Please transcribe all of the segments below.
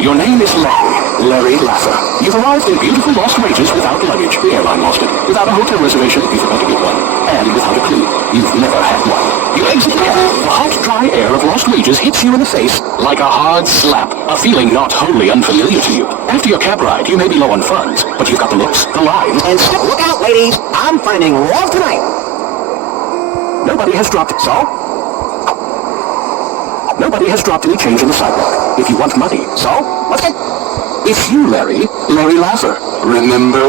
Your name is Larry Lasser. You've arrived in beautiful Lost Wages without luggage. The airline lost it. Without a hotel reservation, you forgot to get one. And without a clue. You've never had one. You exit the cab. The hot, dry air of Lost Wages hits you in the face like a hard slap. A feeling not wholly unfamiliar to you. After your cab ride, you may be low on funds, but you've got the looks, the lines, and look out, ladies! I'm finding love tonight. Nobody has dropped it, so? Nobody has dropped any change on the sidewalk. If you want money, so? What's it? It's you, Larry Lasser. Remember?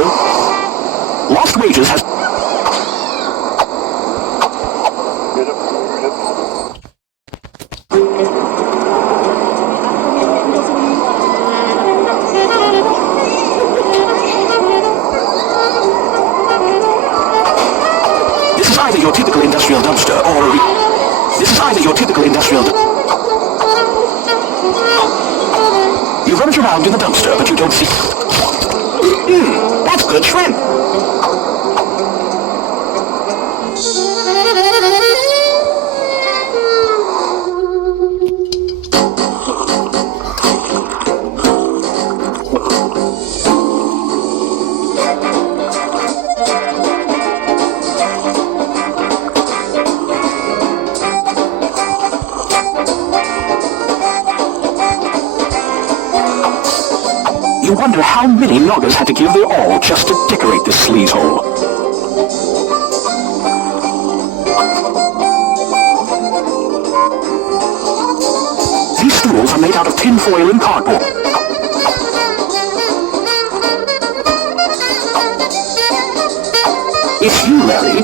Lost Wages has... This is either your typical industrial dumpster or... This is either your typical industrial dumpster... You rummage around in the dumpster, but you don't see... That's good shrimp. You wonder how many noggers had to give their all just to decorate this sleaze hole. These stools are made out of tin foil and cardboard. It's you, Larry.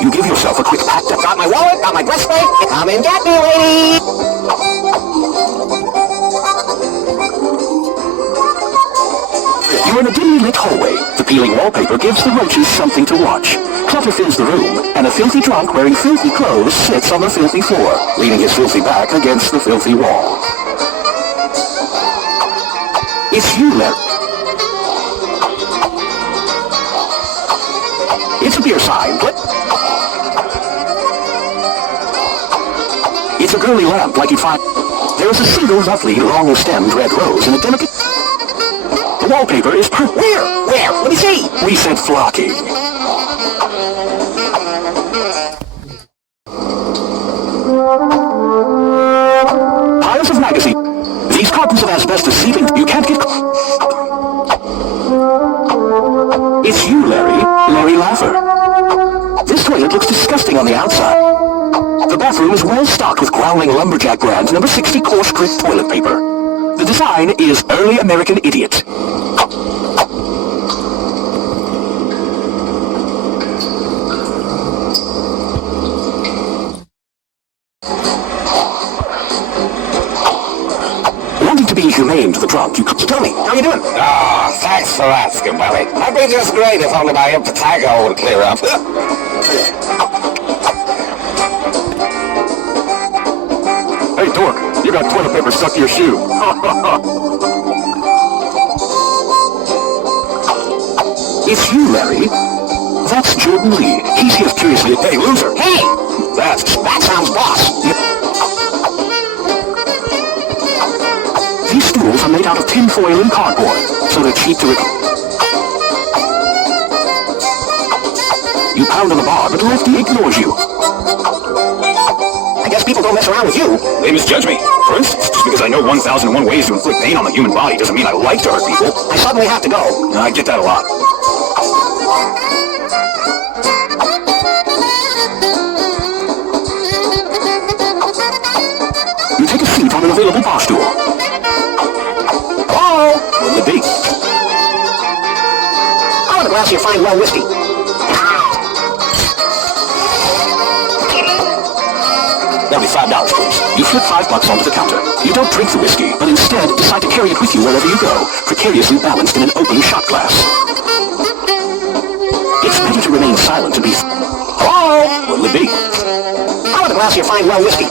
You give yourself a quick pat down. Got my wallet, got my breastplate. Come and get me, lady! You're in a dimly lit hallway. The peeling wallpaper gives the roaches something to watch. Clutter fills the room, and a filthy drunk wearing filthy clothes sits on the filthy floor, leaning his filthy back against the filthy wall. It's you, Larry. It's a beer sign. It's a girly lamp like you'd find. There is a single lovely long-stemmed red rose in a delicate... The wallpaper is Where? Let me see. We said flocking. Piles of magazines. These cartons of asbestos seeping. You can't get... It's you, Larry Lasser. This toilet looks disgusting on the outside. The bathroom is well stocked with growling lumberjack brand number 60 coarse grit toilet paper. The design is early American idiot. Wanting to be humane to the drunk, you Tell me, how you doing? Ah, thanks for asking, Willie. I'd be just great if only my impetigo would clear up. Hey, dork, you got toilet paper stuck to your shoe. It's you, Larry. That's Jordan Lee. He's here curiously. Hey, loser. Hey! That sounds boss. These stools are made out of tin foil and cardboard, so they're cheap to You pound on the bar, but Lefty ignores you. I guess people don't mess around with you. They misjudge me. For instance, just because I know 1,001 ways to inflict pain on the human body doesn't mean I like to hurt people. I suddenly have to go. I get that a lot. You take a seat on an available bar stool. Hello? Will it be? I want a glass of your fine well whiskey. That'll be $5, please. You flip $5 onto the counter. You don't drink the whiskey, but instead decide to carry it with you wherever you go, precariously balanced in an open shot glass. It's better to remain silent to be... Hello? What'll it be? I want a glass of your fine well whiskey.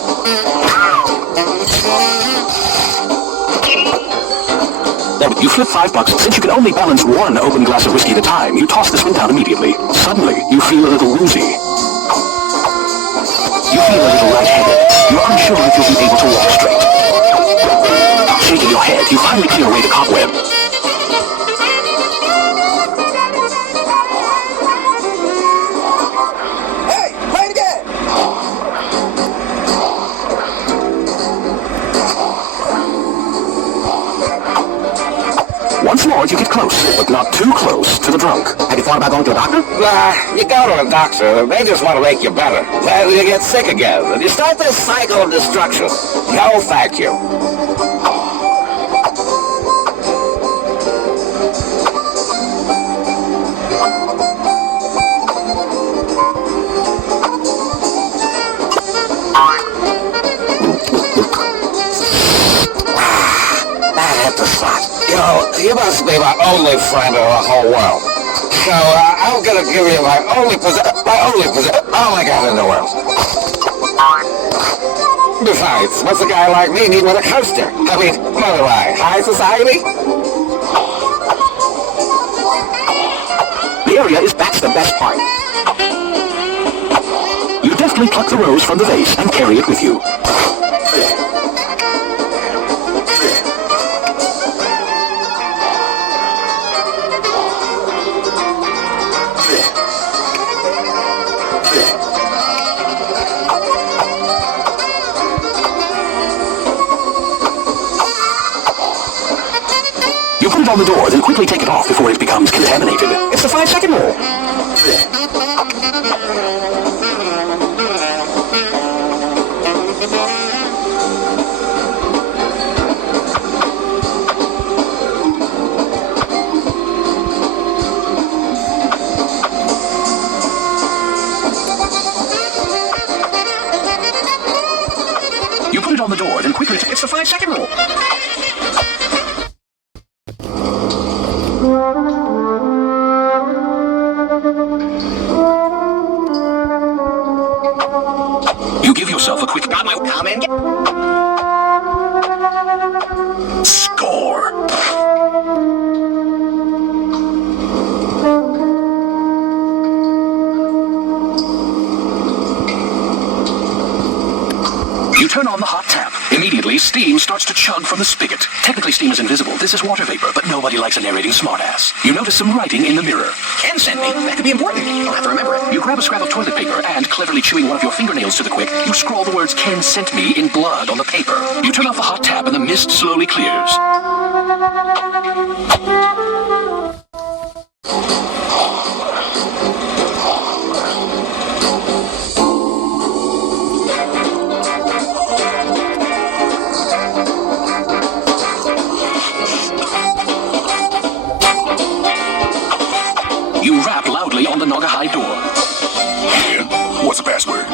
You flip $5. Since you can only balance one open glass of whiskey at a time, you toss this one down immediately. Suddenly, you feel a little woozy. You feel a little lightheaded. You're unsure if you'll be able to walk straight. Shaking your head, you finally clear away the cobweb. Hey, play it again! Once more, you get close, but not too close to the drunk. Have you thought about going to a doctor? You go to a doctor, they just want to make you better. Then you get sick again, and you start this cycle of destruction. No, thank you. That hit the spot. You know, you must be my only friend in the whole world. So, I'm gonna give you my only all I got in the world. Besides, what's a guy like me need with a coaster? I mean, what am I, high society? The area is that's the best part. You deftly pluck the rose from the vase and carry it with you. You put it on the door, then quickly take it off before it becomes contaminated. It's the 5-second rule. You put it on the door, then quickly it's the 5-second rule. You give yourself a quick Comment? score. You turn on the hot tap. Immediately, steam starts to chug from the spigot. Technically, steam is invisible. This is water vapor, but nobody likes a narrating smartass. You notice some writing in the mirror. Ken sent me. That could be important. I'll have to remember it. You grab a scrap of toilet paper and, cleverly chewing one of your fingernails to the quick, you scrawl the words "Ken sent me" in blood on the paper. You turn off the hot tap and the mist slowly clears. You rap loudly on the Nagahide door. Yeah? What's the password?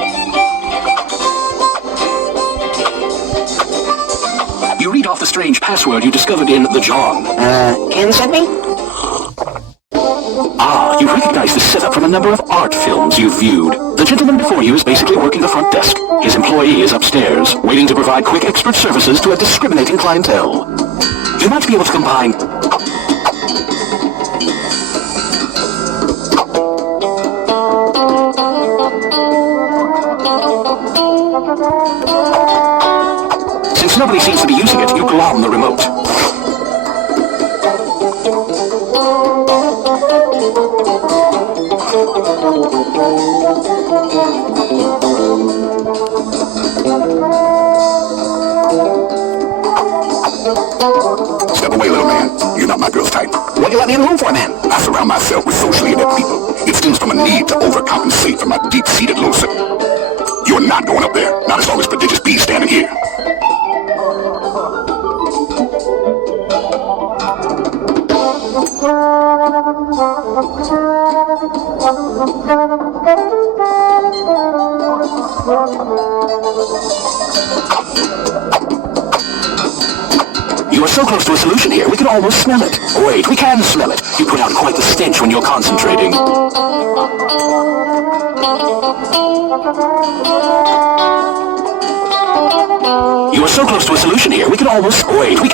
You read off the strange password you discovered in The John. Ken sent me? Ah, you recognize the setup from a number of art films you've viewed. The gentleman before you is basically working the front desk. His employee is upstairs, waiting to provide quick expert services to a discriminating clientele. You might be able to combine... Since nobody seems to be using it, you glom the remote. Step away, little man. You're not my girl's type. What'd you let me in the room for, man? I surround myself with socially inept people. It stems from a need to overcompensate for my deep-seated low self. You're not going up there. Not as long as Prodigious B's standing here. You are so close to a solution here, we can almost smell it. Wait, we can smell it. You put out quite the stench when you're concentrating. You are so close to a solution here, we can almost... Wait, we...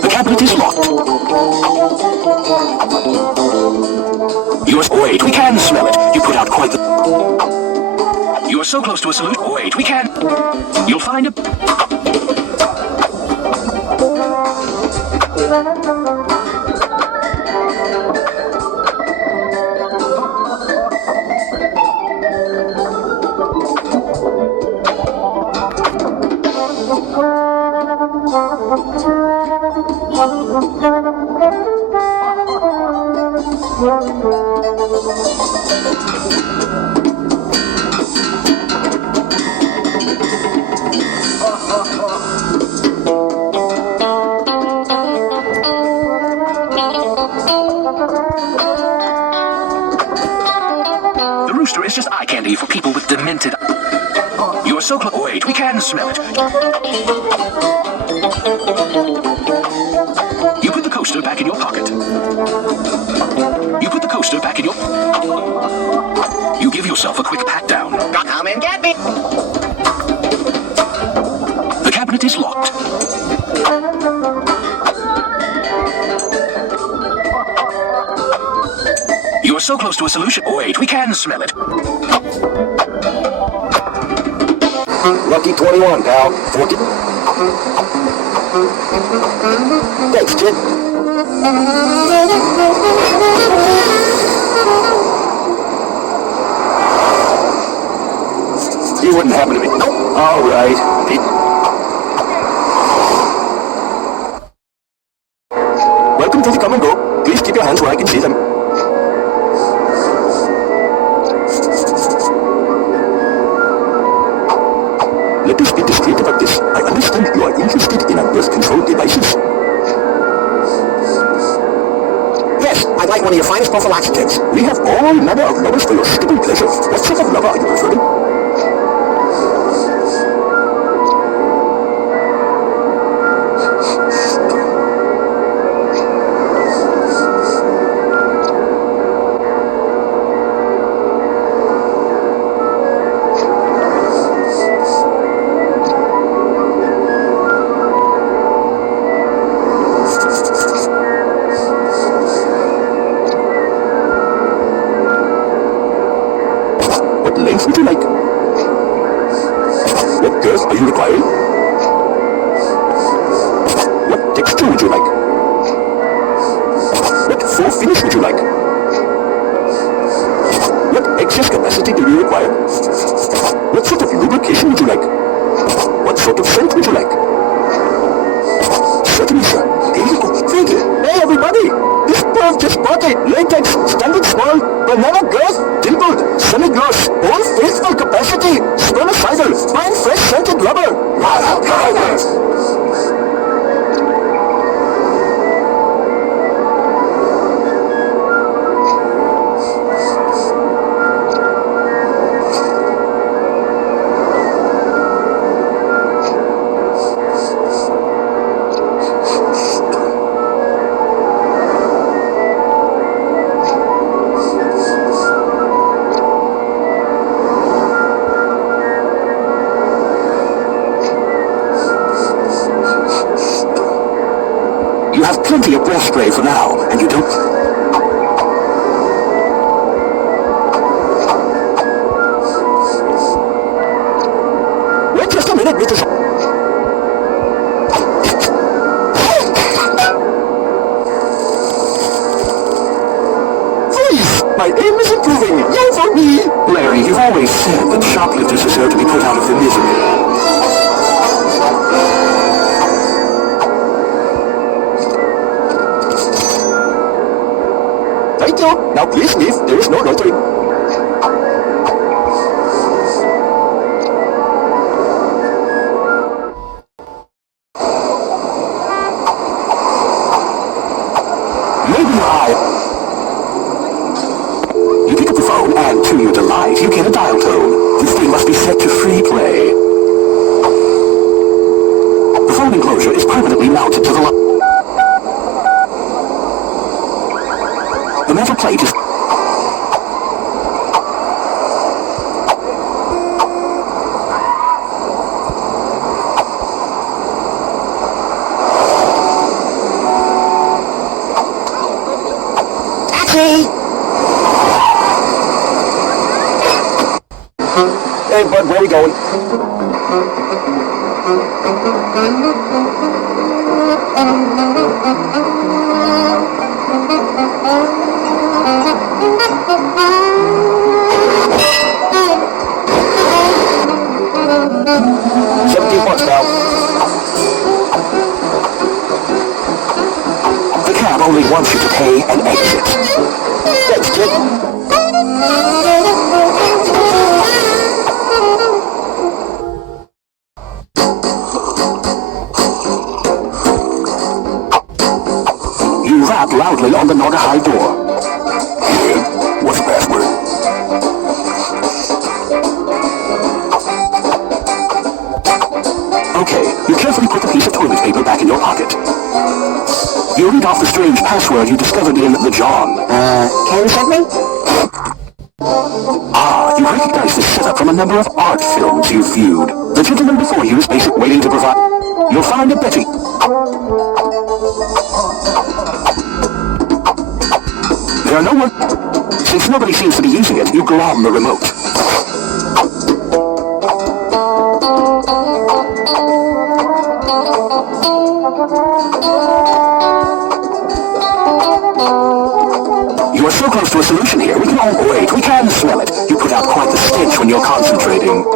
The cabinet is locked. You are... Wait, we can smell it. You put out quite the... You are so close to a solution. Wait, we can. You'll find a... The rooster is just eye candy for people with demented... You are so close. Wait, we can smell it. You put the coaster back in your pocket. You put the coaster back in your... You give yourself a quick pat down. Come and get me. The cabinet is locked. You are so close to a solution. Wait, we can smell it. Lucky 21, pal. 40. Thanks, kid. He wouldn't happen to be... Nope. All right. Welcome to the come and go. Please keep your hands where I can see them. Let us be discreet about this. I understand you are interested in our birth control devices. Yes, I'd like one of your finest prophylactics. We have all manner of lovers for your stupid pleasure. What sort of lover are you preferring? What length would you like? What girth are you requiring? What texture would you like? What full finish would you like? What excess capacity do you require? What sort of lubrication would you like? What sort of scent would you like? Certainly, sir. Here you go. Thank you. Hey, everybody! This bird just bought it. Latex, standard small, banana girth, dimpled, semi-gloss, all faithful capacity, spermicidal, fine fresh scented rubber. What a kindness! You have plenty of breath spray for now, and you don't... Wait just a minute, Mr. Please, my aim is improving. Yell for me! Larry, you've always said that shoplifters deserve to be put out of their misery. Thank you. Now please leave. There is no loitering. Maybe You pick up the phone and to your delight, you get a dial tone. This thing must be set to free play. The phone enclosure is permanently mounted to the line. The metal plate is... Taxi! Hey, bud, where we going? $17, pal. The cab only wants you to pay and exit. Thanks, kid. You rap loudly on the Naugahyde door. Yeah? What's the password? Okay, you carefully put the piece of toilet paper back in your pocket. You read off the strange password you discovered in the John. Can you send me? Ah, you recognize this setup from a number of art films you've viewed. The gentleman before you is basically waiting to provide... You'll find a Betty. There are no one... Since nobody seems to be using it, you glom the remote. You are so close to a solution here. We can all wait. We can smell it. You put out quite the stench when you're concentrating.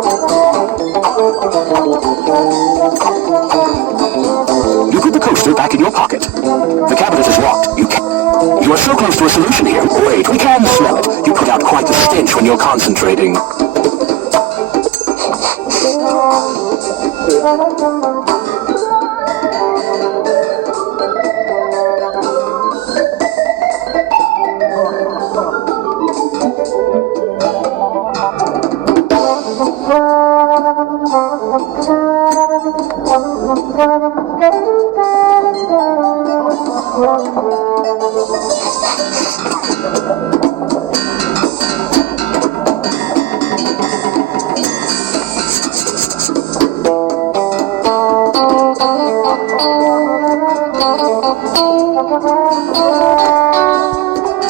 You put the coaster back in your pocket. The cabinet is locked. You are so close to a solution here. Wait, we can smell it. You put out quite the stench when you're concentrating.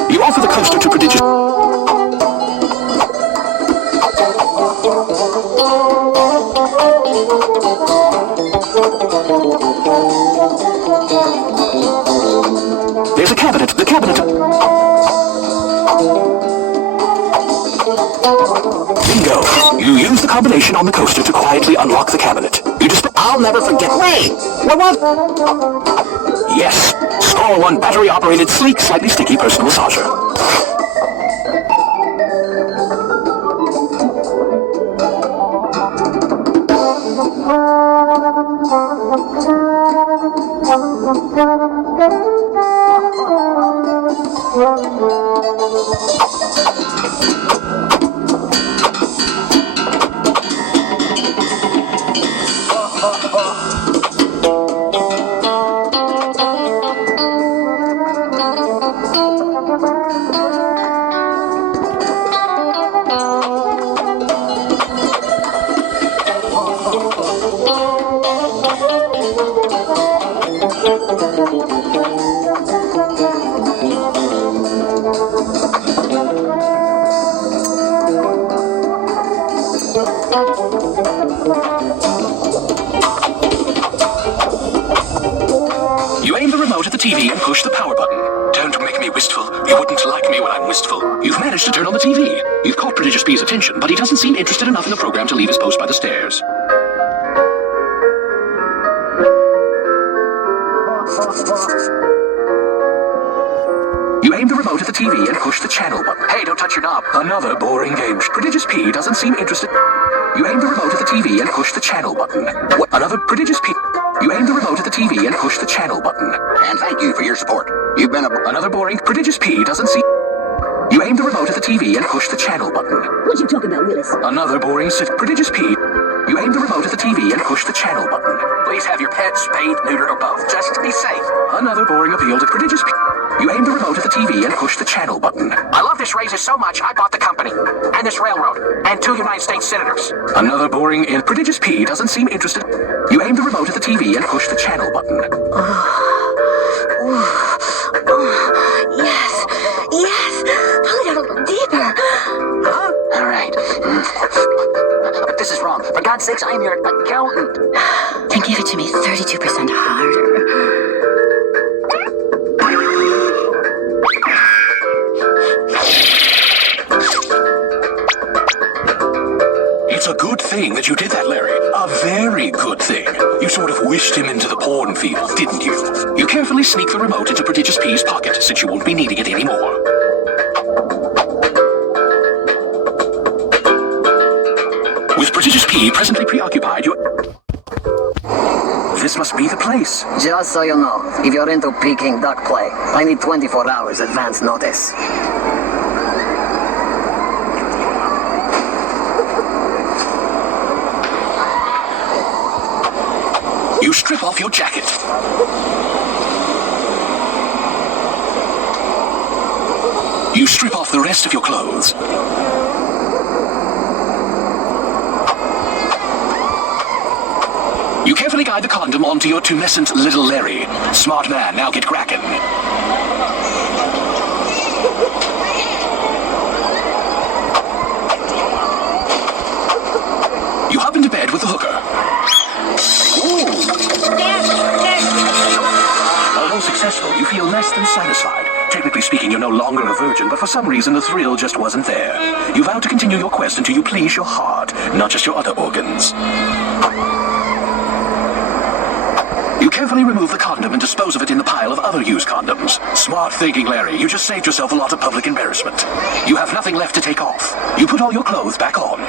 You offer the coaster to Prodigious... There's a cabinet. The cabinet... Bingo! You use the combination on the coaster to quietly unlock the cabinet. You just... I'll never forget. Wait! What? Yes! Score 1 battery-operated, sleek, slightly sticky personal massager. You aim the remote at the TV and push the power button. Don't make me wistful. You wouldn't like me when I'm wistful. You've managed to turn on the TV. You've caught Prodigious P's attention, but he doesn't seem interested enough in the program to leave his post by the stairs. You aim the remote at the TV and push the channel button. Hey, don't touch your knob. Another boring game. Prodigious P doesn't seem interested. You aim the remote at the TV and push the channel button. What? Another Prodigious P... You aim the remote at the TV and push the channel button. And thank you for your support. You've been Another boring Prodigious P doesn't see... You aim the remote at the TV and push the channel button. What you talking about, Willis? Another boring Prodigious P... You aim the remote at the TV and push the channel button. Please have your pet spayed, neutered, or both, just to be safe. Another boring appeal to Prodigious P... You aim the remote at the TV and push the channel button. I love this razor so much, I bought the company, and this railroad, and 2 United States senators. Another boring and Prodigious P doesn't seem interested. You aim the remote at the TV and push the channel button. Yes. Pull it out a little deeper. All right. But this is wrong. For God's sakes, I am your accountant. Then give it to me 32% harder. It's a good thing that you did that, Larry. A very good thing. You sort of wished him into the porn field, didn't you? You carefully sneak the remote into Prodigious P's pocket, since you won't be needing it anymore. With Prodigious P presently preoccupied, This must be the place. Just so you know, if you're into Peking duck play, I need 24 hours advance notice. You strip off your jacket. You strip off the rest of your clothes. You carefully guide the condom onto your tumescent little Larry. Smart man, now get cracking. You hop into bed with the hooker. Although successful, you feel less than satisfied. Technically speaking, you're no longer a virgin, but for some reason the thrill just wasn't there. You vow to continue your quest until you please your heart, not just your other organs. You carefully remove the condom and dispose of it in the pile of other used condoms. Smart thinking, Larry. You just saved yourself a lot of public embarrassment. You have nothing left to take off. You put all your clothes back on.